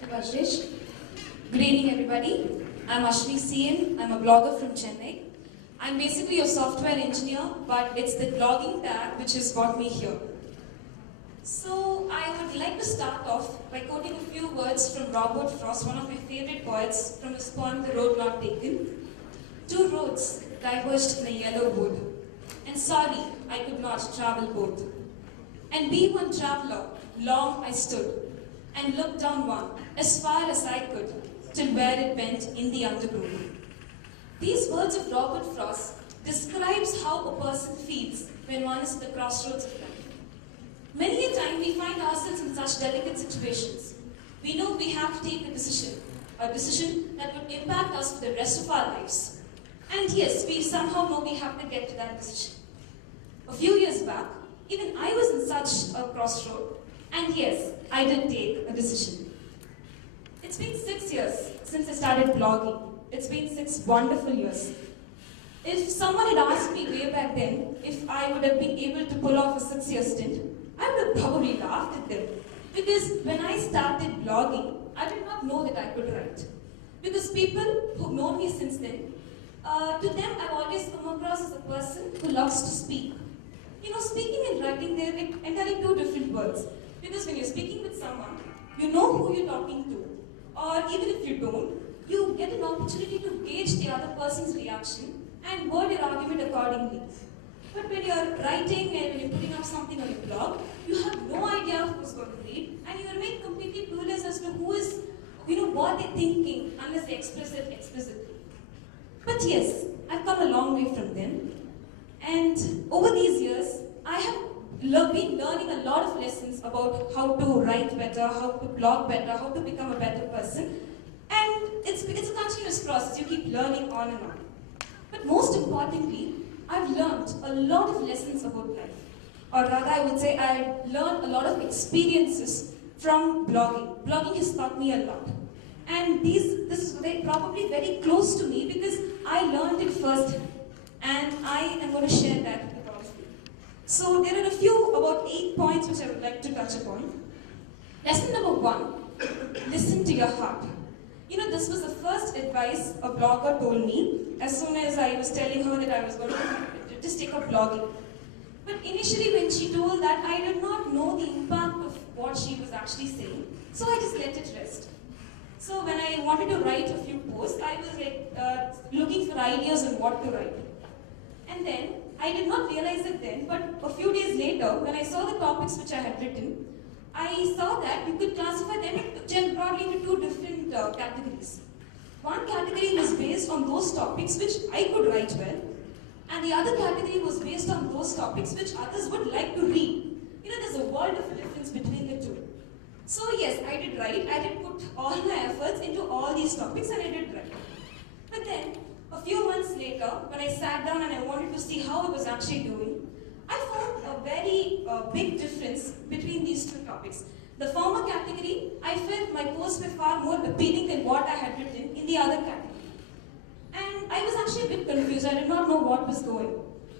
Thank you, Vajresh. Good evening, everybody. I'm Ashwini CN. I'm a blogger from Chennai. I'm basically a software engineer, but it's the blogging tag which has got me here. So I would like to start off by quoting a few words from Robert Frost, one of my favorite poets, from his poem The Road Not Taken. Two roads diverged in a yellow wood, and sorry, I could not travel both. And being one traveller, long I stood, and looked down one, as far as I could, till where it went in the undergrowth. These words of Robert Frost describes how a person feels when one is at the crossroads of life. Many a time we find ourselves in such delicate situations. We know we have to take a decision that would impact us for the rest of our lives. And yes, we somehow know we have to get to that decision. A few years back, even I was in such a crossroad, and yes, I did take a decision. It's been 6 years since I started blogging. It's been 6 wonderful years. If someone had asked me way back then if I would have been able to pull off a 6-year stint, I would have probably laughed at them. Because when I started blogging, I did not know that I could write. Because people who've known me since then, to them I've always come across as a person who loves to speak. You know, speaking and writing, they're like entirely two different words. Because when you're speaking with someone, you know who you're talking to. Or even if you don't, you get an opportunity to gauge the other person's reaction and word your argument accordingly. But when you're writing and when you're putting up something on your blog, you have no idea who's going to read, and you remain completely clueless as to who is, what they're thinking unless they express it explicitly. But yes, I've come a long way from them. And over these years, I have been learning a lot of lessons about how to write better, how to blog better, how to become a better person. And it's a continuous process. You keep learning on and on. But most importantly, I've learned a lot of lessons about life. Or rather, I would say I've learned a lot of experiences from blogging. Blogging has taught me a lot. And this is probably very close to me because I learned it firsthand. And I am going to share that with all of you. So there are about 8 points which I would like to touch upon. Lesson number 1, listen to your heart. This was the first advice a blogger told me as soon as I was telling her that I was going to just take up blogging. But initially when she told that, I did not know the impact of what she was actually saying. So I just let it rest. So when I wanted to write a few posts, I was looking for ideas on what to write. And then, I did not realize it then, but a few days later, when I saw the topics which I had written, I saw that you could classify them broadly into 2 different categories. One category was based on those topics which I could write well, and the other category was based on those topics which others would like to read. There's a world of difference between the two. So yes, I did write. I did put all my efforts into all these topics, and I did write. But then, a few months later, when I sat down and I wanted to see how I was actually doing, I found a very big difference between these 2 topics. The former category, I felt my posts were far more appealing than what I had written in the other category. And I was actually a bit confused. I did not know what was going.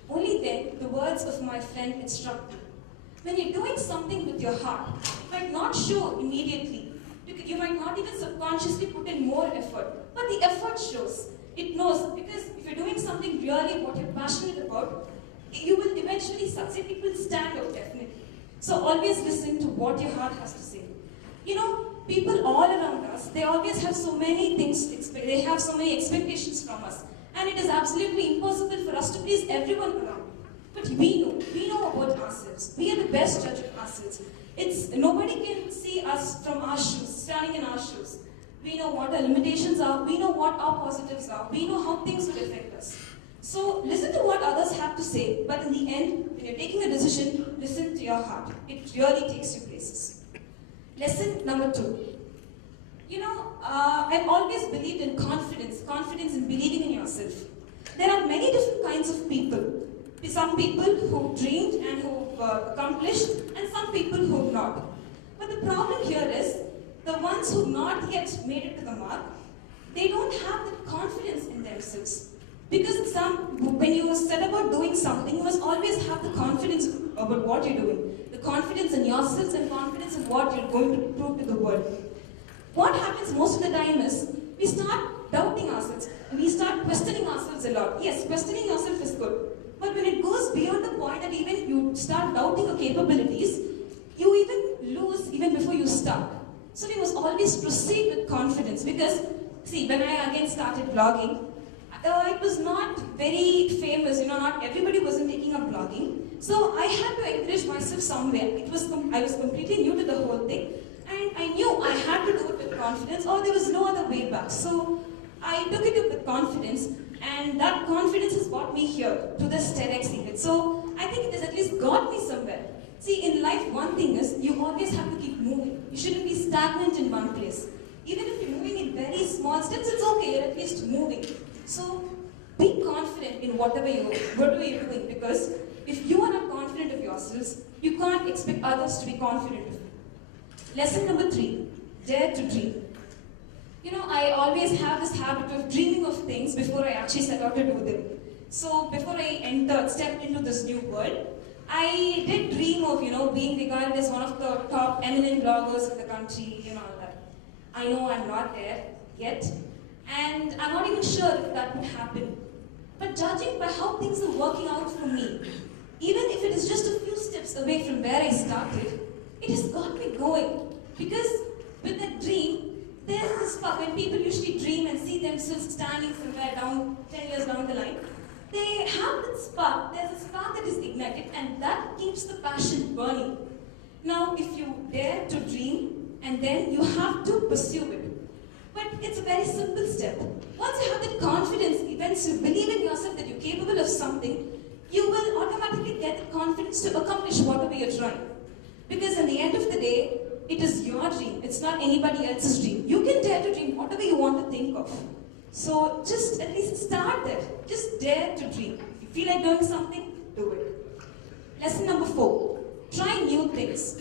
Only then, the words of my friend had struck me. When you're doing something with your heart, you might not show immediately. You might not even subconsciously put in more effort, but the effort shows. It knows, because if you're doing something really what you're passionate about, you will eventually succeed. It will stand out, definitely. So always listen to what your heart has to say. People all around us, they always have so many things, they have so many expectations from us. And it is absolutely impossible for us to please everyone around. But we know about ourselves. We are the best judge of ourselves. Nobody can see us from our shoes, standing in our shoes. We know what our limitations are, we know what our positives are, we know how things will affect us. So listen to what others have to say, but in the end, when you're taking a decision, listen to your heart. It really takes you places. Lesson number 2. I've always believed in confidence in believing in yourself. There are many different kinds of people. Some people who dreamed and who accomplished, and some people who have not. But the problem here is, the ones who not yet made it to the mark, they don't have the confidence in themselves. Because when you set about doing something, you must always have the confidence about what you're doing. The confidence in yourselves and confidence in what you're going to prove to the world. what happens most of the time is, we start doubting ourselves. We start questioning ourselves a lot. Yes, questioning yourself is good. But when it goes beyond the point that even you start doubting your capabilities, you even lose even before you start. So we must always proceed with confidence because, see, when I again started blogging, it was not very famous, not everybody wasn't taking up blogging. So I had to encourage myself somewhere. I was completely new to the whole thing, and I knew I had to do it with confidence or there was no other way back. So I took it up with confidence, and that confidence has brought me here to this TEDx event. So I think it has at least got me somewhere. See, in life, one thing is you always have to keep moving. You shouldn't be stagnant in one place. Even if you're moving in very small steps, it's okay, you're at least moving. So be confident in whatever you're doing, because if you are not confident of yourselves, you can't expect others to be confident of you. Lesson number 3, dare to dream. I always have this habit of dreaming of things before I actually set out to do them. So before I stepped into this new world, I did dream of, being regarded as one of the top eminent bloggers in the country, all that. I know I'm not there yet, and I'm not even sure if that would happen. But judging by how things are working out for me, even if it is just a few steps away from where I started, it has got me going. Because with that dream, there's this spark. When people usually dream and see themselves standing somewhere down 10 years down the line, they have that spark. There's a spark that is ignited, and that keeps the passion burning. Now, if you dare to dream, and then you have to pursue it. But it's a very simple step. Once you have that confidence, once you believe in yourself that you're capable of something, you will automatically get the confidence to accomplish whatever you're trying. Because at the end of the day, it is your dream. It's not anybody else's dream. You can dare to dream whatever you want to think of. So just at least start there. Just dare to dream. If you feel like doing something, do it. Lesson number 4, try new things.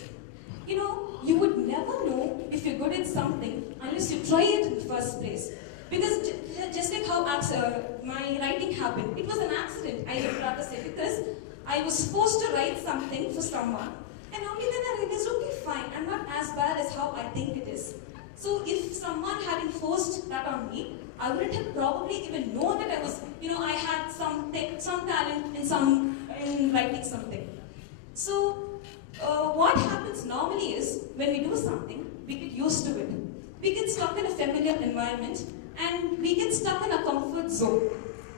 You would never know if you're good at something unless you try it in the first place. Because just like how my writing happened, it was an accident, I would rather say, because I was forced to write something for someone, and only then I realized, okay, fine, I'm not as bad as how I think it is. So if someone hadn't forced that on me, I wouldn't have probably even known that I was, I had some talent in writing something. So what happens normally is, when we do something, we get used to it. We get stuck in a familiar environment, and we get stuck in a comfort zone.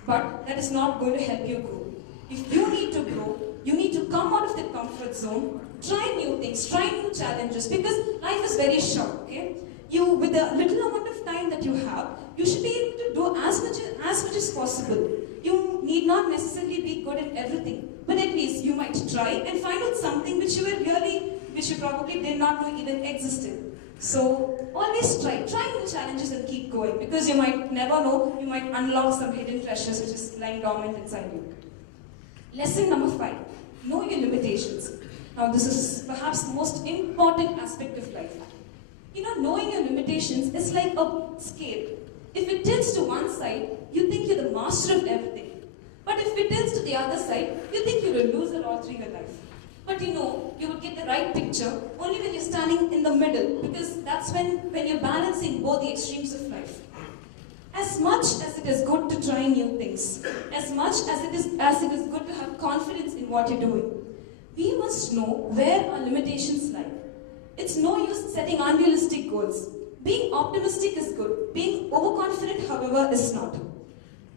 But that is not going to help you grow. If you need to grow, you need to come out of that comfort zone, try new things, try new challenges, because life is very short, okay? With the little amount of time that you have, you should be able to do as much as possible. You need not necessarily be good at everything, but at least you might try and find out something which you probably did not know even existed. So always try new challenges and keep going, because you might never know, you might unlock some hidden treasures which is lying dormant inside you. Lesson number 5, know your limitations. Now this is perhaps the most important aspect of life. Knowing your limitations is like a scale. If it tilts to one side, you think you're the master of everything. But if it tilts to the other side, you think you're a loser all through your life. But you will get the right picture only when you're standing in the middle, because that's when you're balancing both the extremes of life. As much as it is good to try new things, as much as it is good to have confidence in what you're doing, we must know where our limitations lie. It's no use setting unrealistic goals. Being optimistic is good. Being overconfident, however, is not.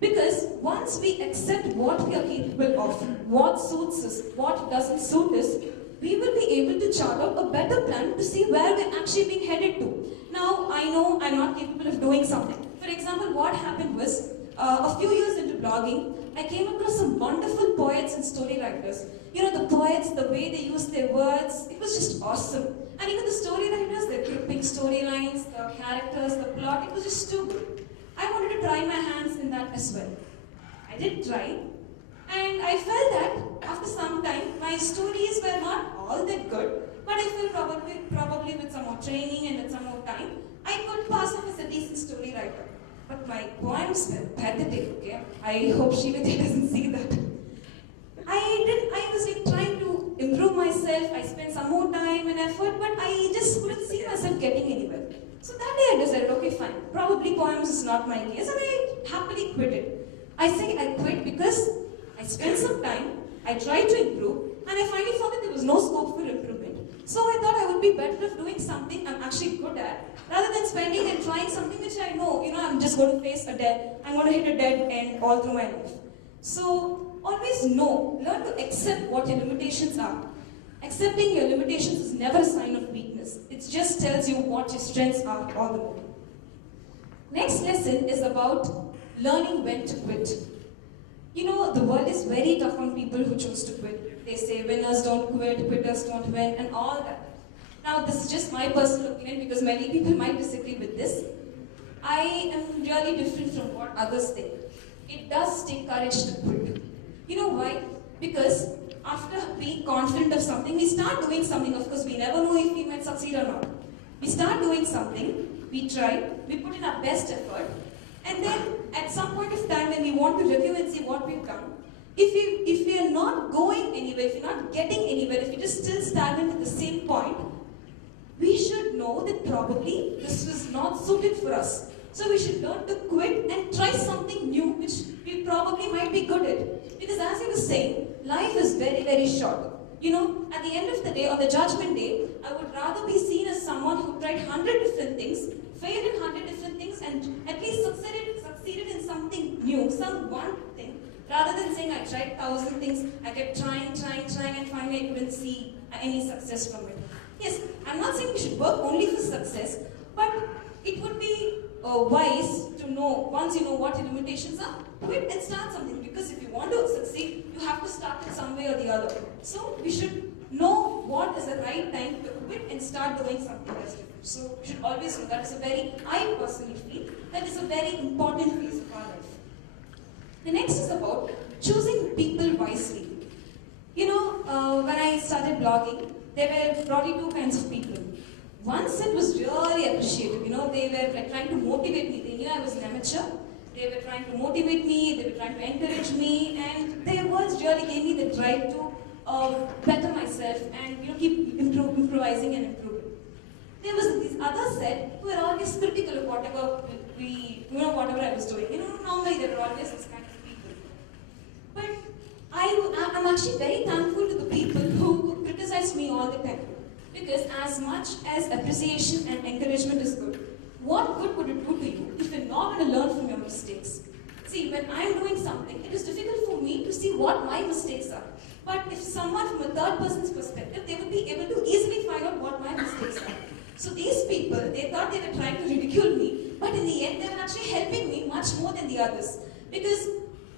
Because once we accept what we are capable of, what suits us, what doesn't suit us, we will be able to chart out a better plan to see where we're actually being headed to. Now, I know I'm not capable of doing something. For example, what happened was, a few years into blogging, I came across some wonderful poets and story writers. The poets, the way they use their words, it was just awesome. And even the story writers, their gripping storylines, the characters, the plot, it was just too good. I wanted to try my hands in that as well. I did try, and I felt that after some time, my stories were not all that good, but I feel probably with some more training and with some more time, I could pass off as a decent story writer. But my poems were pathetic, okay? I hope Shivati doesn't see that. I was like trying to improve myself. I spent some more time and effort, but I just couldn't see myself getting anywhere. So that day I decided, okay, fine, probably poems is not my case, and I happily quit it. I say I quit because I spent some time, I tried to improve, and I finally found that there was no scope for improvement. So I thought I would be better off doing something I'm actually good at, rather than spending and trying something which I know, I'm just going to face I'm going to hit a dead end all through my life. So always learn to accept what your limitations are. Accepting your limitations is never a sign of weakness. It just tells you what your strengths are all the more. Next lesson is about learning when to quit. The world is very tough on people who choose to quit. They say winners don't quit, quitters don't win, and all that. Now, this is just my personal opinion because many people might disagree with this. I am really different from what others think. It does take courage to quit. You know why? Because after being confident of something, we start doing something. Of course, we never know if we might succeed or not. We start doing something, we try, we put in our best effort, and then at some point of time when we want to review and see what we've done, if we are not going anywhere, if you're not getting anywhere, if you're just still stagnant at the same point, we should know that probably this was not suited for us. So we should learn to quit and try something new which we probably might be good at. Because as I was saying, life is very, very short. At the end of the day, on the judgment day, I would rather be seen as someone who tried 100 different things, failed in 100 different things, and at least succeeded in something new, some one thing, rather than saying I tried 1,000 things, I kept trying, and finally I couldn't see any success from it. Yes, I'm not saying we should work only for success, but it would be wise to know, once you know what your limitations are, quit and start something. Because if you want to succeed, you have to start in some way or the other. So we should know what is the right time to quit and start doing something else different. So we should always know I personally feel, that is a very important phase of our life. The next is about choosing people wisely. When I started blogging, there were probably two kinds of people. One set was really appreciative. They were trying to motivate me. They knew I was an amateur. They were trying to motivate me, they were trying to encourage me, and their words really gave me the drive to better myself and keep improvising and improving. There was this other set who were always critical of whatever whatever I was doing. Normally there were always this kind of people. But I'm actually very thankful to the people who criticize me all the time. Because as much as appreciation and encouragement is good, what good would it do to you if you're not going to learn from your mistakes? See, when I'm doing something, it is difficult for me to see what my mistakes are. But if someone from a third person's perspective, they would be able to easily find out what my mistakes are. So these people, they thought they were trying to ridicule me, but in the end, they were actually helping me much more than the others. Because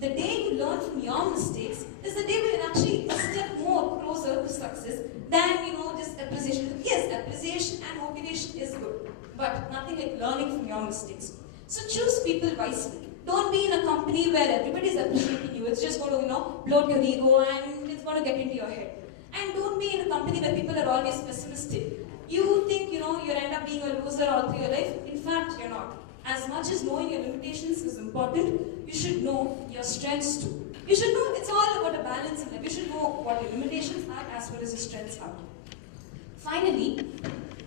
the day you learn from your mistakes is the day when you're actually a step more closer to success than, just appreciation. Yes, appreciation and motivation is good, but nothing like learning from your mistakes. So choose people wisely. Don't be in a company where everybody is appreciating you. It's just going to, bloat your ego and it's going to get into your head. And don't be in a company where people are always pessimistic. You think, you end up being a loser all through your life. In fact, you're not. As much as knowing your limitations is important, you should know your strengths too. You should know it's all about a balance in life. You should know what your limitations are as well as your strengths are. Finally,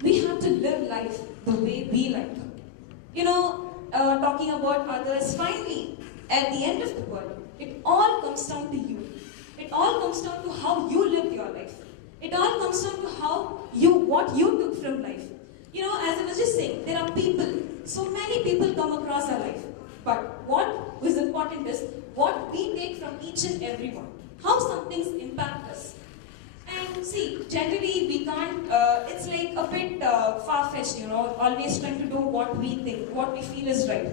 we have to live life the way we like. Talking about others, finally, at the end of the world, it all comes down to you. It all comes down to how you lived your life. It all comes down to what you took from life. As I was just saying, there are people, so many people come across our life. But what is important is what we take from each and every one. How some things impact us. And see, generally we can't, it's like a bit far-fetched, always trying to do what we think, what we feel is right.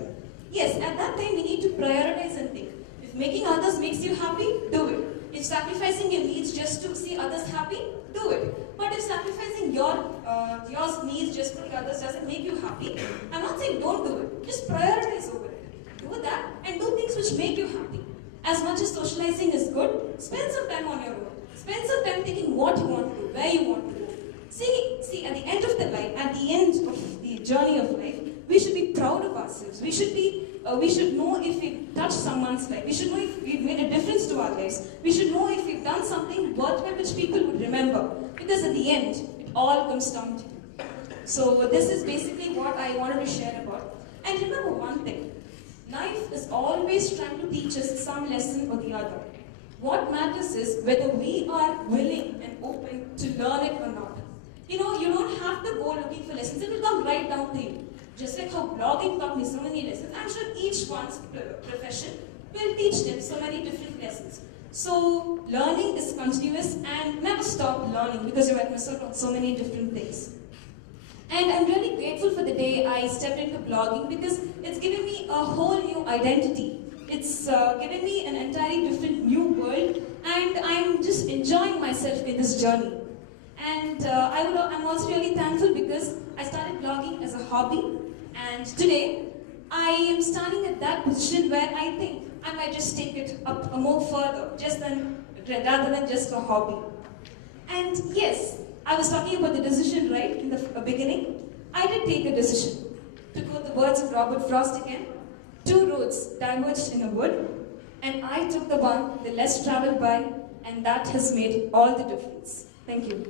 Yes, at that time we need to prioritize and think. If making others makes you happy, do it. If sacrificing your needs just to see others happy, do it. But if sacrificing your needs just for the others doesn't make you happy, I'm not saying don't do it. Just prioritize over it. Do that and do things which make you happy. As much as socializing is good, spend some time on your own. Spend some time thinking what you want to do, where you want to go. See, at the end of the life, at the end of the journey of life, we should be proud of ourselves. We should know if we've touched someone's life. We should know if we've made a difference to our lives. We should know if we've done something worthwhile which people would remember. Because at the end, it all comes down to you. So this is basically what I wanted to share about. And remember one thing, life is always trying to teach us some lesson or the other. What matters is whether we are willing and open to learn it or not. You know, you don't have to go looking for lessons, it will come right down to you. Just like how blogging taught me so many lessons, I'm sure each one's profession will teach them so many different lessons. So learning is continuous and never stop learning because you might miss out on so many different things. And I'm really grateful for the day I stepped into blogging because it's given me a whole new identity. It's given me an entirely different new world and I'm just enjoying myself in this journey. And I'm also really thankful because I started blogging as a hobby and today I am standing at that position where I think I might just take it up a more further rather than just a hobby. And yes, I was talking about the decision right in the beginning. I did take a decision. To quote the words of Robert Frost again, 2 roads diverged in a wood, and I took the one the less traveled by, and that has made all the difference. Thank you.